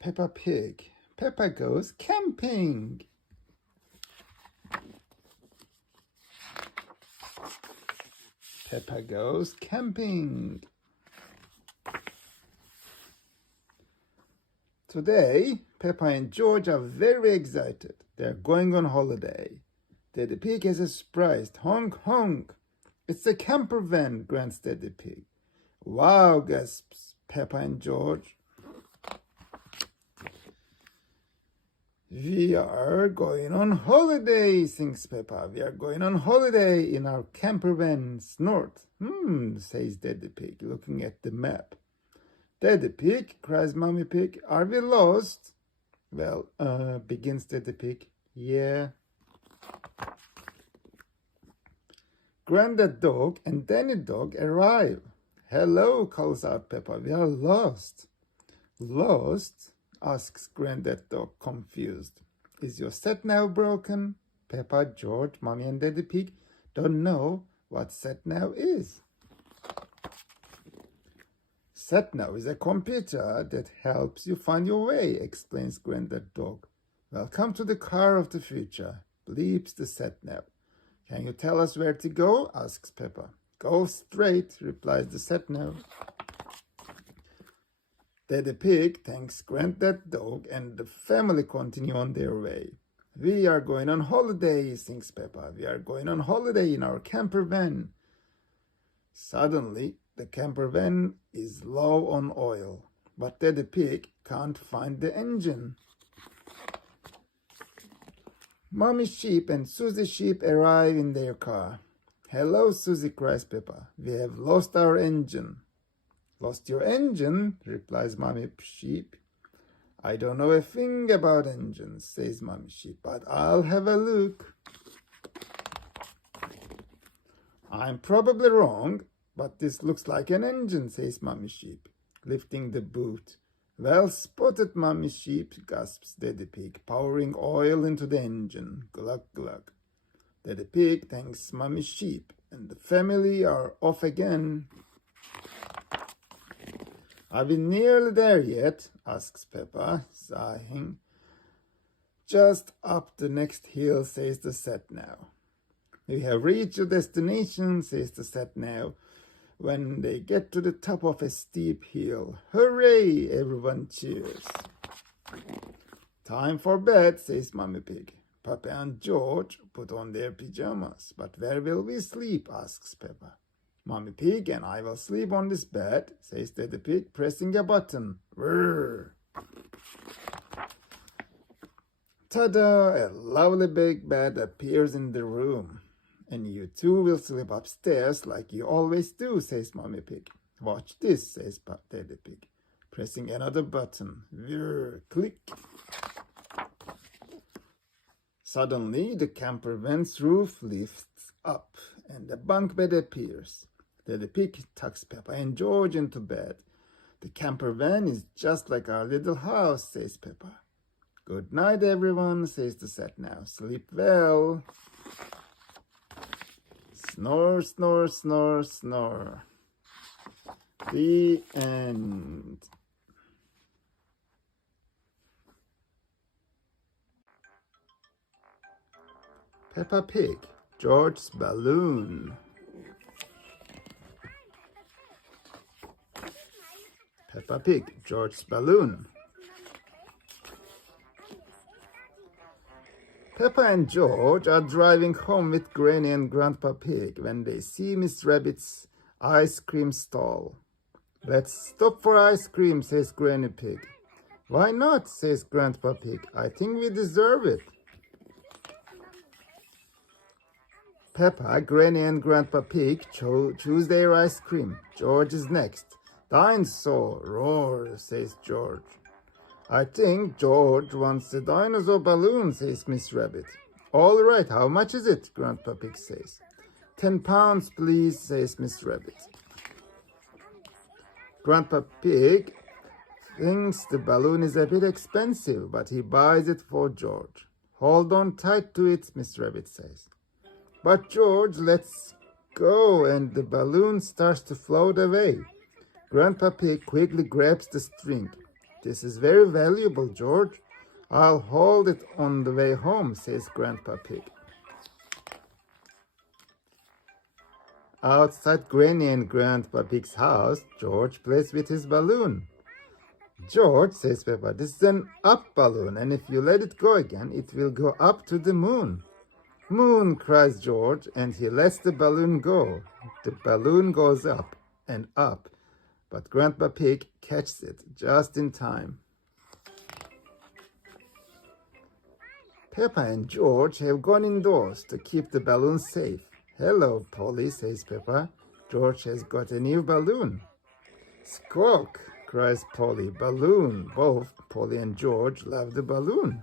Peppa Pig. Peppa goes camping. Peppa goes camping. Today, Peppa and George are very excited. They're going on holiday. Daddy Pig has a surprise. Honk, honk. It's a camper van, grunts Daddy Pig. Wow, gasps Peppa and George. We are going on holiday, sings Peppa. We are going on holiday in our camper van. Snort. Says Daddy Pig, looking at the map. Daddy Pig, cries Mommy Pig, are we lost? Well, begins Daddy Pig. Yeah. Granddad Dog and Danny Dog arrive. Hello, calls out Peppa. We are lost. Lost? Asks Granddad Dog, confused. Is your sat-nav broken? Peppa, George, Mommy and Daddy Pig don't know what sat-nav is. Sat-nav is a computer that helps you find your way, explains Granddad Dog. Welcome to the car of the future, bleeps the sat-nav. Can you tell us where to go? Asks Peppa. Go straight, replies the sat-nav. Daddy Pig thanks Granddad Dog and the family continue on their way. We are going on holiday, sings Peppa. We are going on holiday in our camper van. Suddenly, the camper van is low on oil, but Daddy Pig can't find the engine. Mommy Sheep and Susie Sheep arrive in their car. Hello, Susie, cries Peppa. We have lost our engine. Lost your engine? Replies Mommy Sheep. I don't know a thing about engines, says Mommy Sheep, but I'll have a look. I'm probably wrong, but this looks like an engine, says Mommy Sheep, lifting the boot. Well spotted, Mommy Sheep, gasps Daddy Pig, pouring oil into the engine. Glug, glug. Daddy Pig thanks Mommy Sheep, and the family are off again. Are we nearly there yet? Asks Peppa, sighing. Just up the next hill, says the sat-nav. We have reached your destination, says the sat-nav. When they get to the top of a steep hill, hooray! Everyone cheers. Time for bed, says Mommy Pig. Peppa and George put on their pajamas. But where will we sleep? Asks Peppa. Mommy Pig and I will sleep on this bed, says Daddy Pig, pressing a button. Whirr. Ta-da! A lovely big bed appears in the room. And you two will sleep upstairs like you always do, says Mommy Pig. Watch this, says Daddy Pig, pressing another button. Whirr, click. Suddenly, the camper van's roof lifts up and a bunk bed appears. Daddy Pig tucks Peppa and George into bed. The camper van is just like our little house, says Peppa. Good night, everyone, says the sat-nav. Sleep well. Snore, snore, snore, snore. The end. Peppa Pig, George's balloon. Peppa Pig, George's balloon. Peppa and George are driving home with Granny and Grandpa Pig when they see Miss Rabbit's ice cream stall. Let's stop for ice cream, says Granny Pig. Why not, says Grandpa Pig. I think we deserve it. Peppa, Granny and Grandpa Pig choose their ice cream. George is next. Dinosaur, roar, says George. I think George wants a dinosaur balloon, says Miss Rabbit. All right, how much is it? Grandpa Pig says. 10 pounds, please, says Miss Rabbit. Grandpa Pig thinks the balloon is a bit expensive, but he buys it for George. Hold on tight to it, Miss Rabbit says. But George lets go and the balloon starts to float away. Grandpa Pig quickly grabs the string. This is very valuable, George. I'll hold it on the way home, says Grandpa Pig. Outside Granny and Grandpa Pig's house, George plays with his balloon. George, says Peppa, this is an up balloon, and if you let it go again, it will go up to the moon. Moon, cries George, and he lets the balloon go. The balloon goes up and up, but Grandpa Pig catches it just in time. Peppa and George have gone indoors to keep the balloon safe. Hello, Polly, says Peppa. George has got a new balloon. Squawk, cries Polly. Balloon. Both Polly and George love the balloon.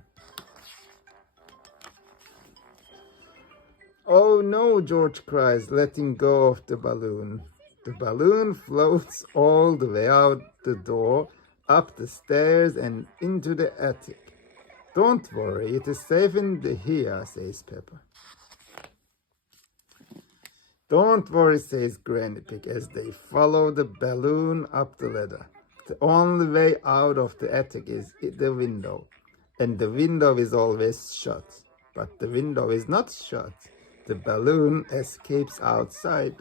Oh no, George cries, letting go of the balloon. The balloon floats all the way out the door, up the stairs, and into the attic. Don't worry, it is safe in here, says Peppa. Don't worry, says Granny Pig, as they follow the balloon up the ladder. The only way out of the attic is the window, and the window is always shut. But the window is not shut. The balloon escapes outside.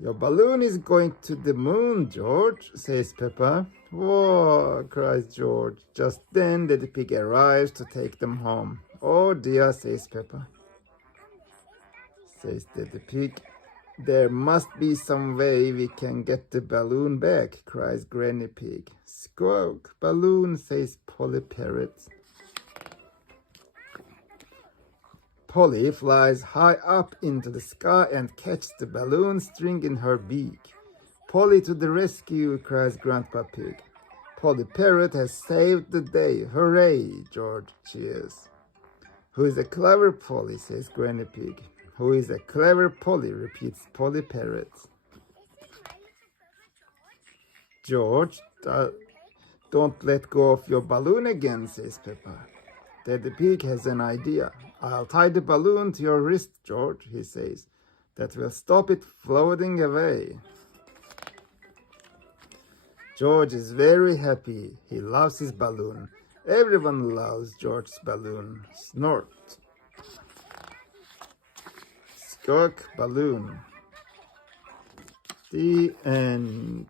Your balloon is going to the moon, George, says Peppa. Whoa, cries George. Just then the pig arrives to take them home. Oh dear, says Peppa. Says the pig. There must be some way we can get the balloon back, cries Granny Pig. Squawk, balloon, says Polly Parrot. Polly flies high up into the sky and catches the balloon string in her beak. Polly to the rescue, cries Grandpa Pig. Polly Parrot has saved the day. Hooray, George cheers. Who is a clever Polly, says Granny Pig. Who is a clever Polly, repeats Polly Parrot. George, don't let go of your balloon again, says Peppa. Daddy Pig has an idea. I'll tie the balloon to your wrist, George, he says. That will stop it floating away. George is very happy. He loves his balloon. Everyone loves George's balloon. Snort. Squawk, balloon. The end.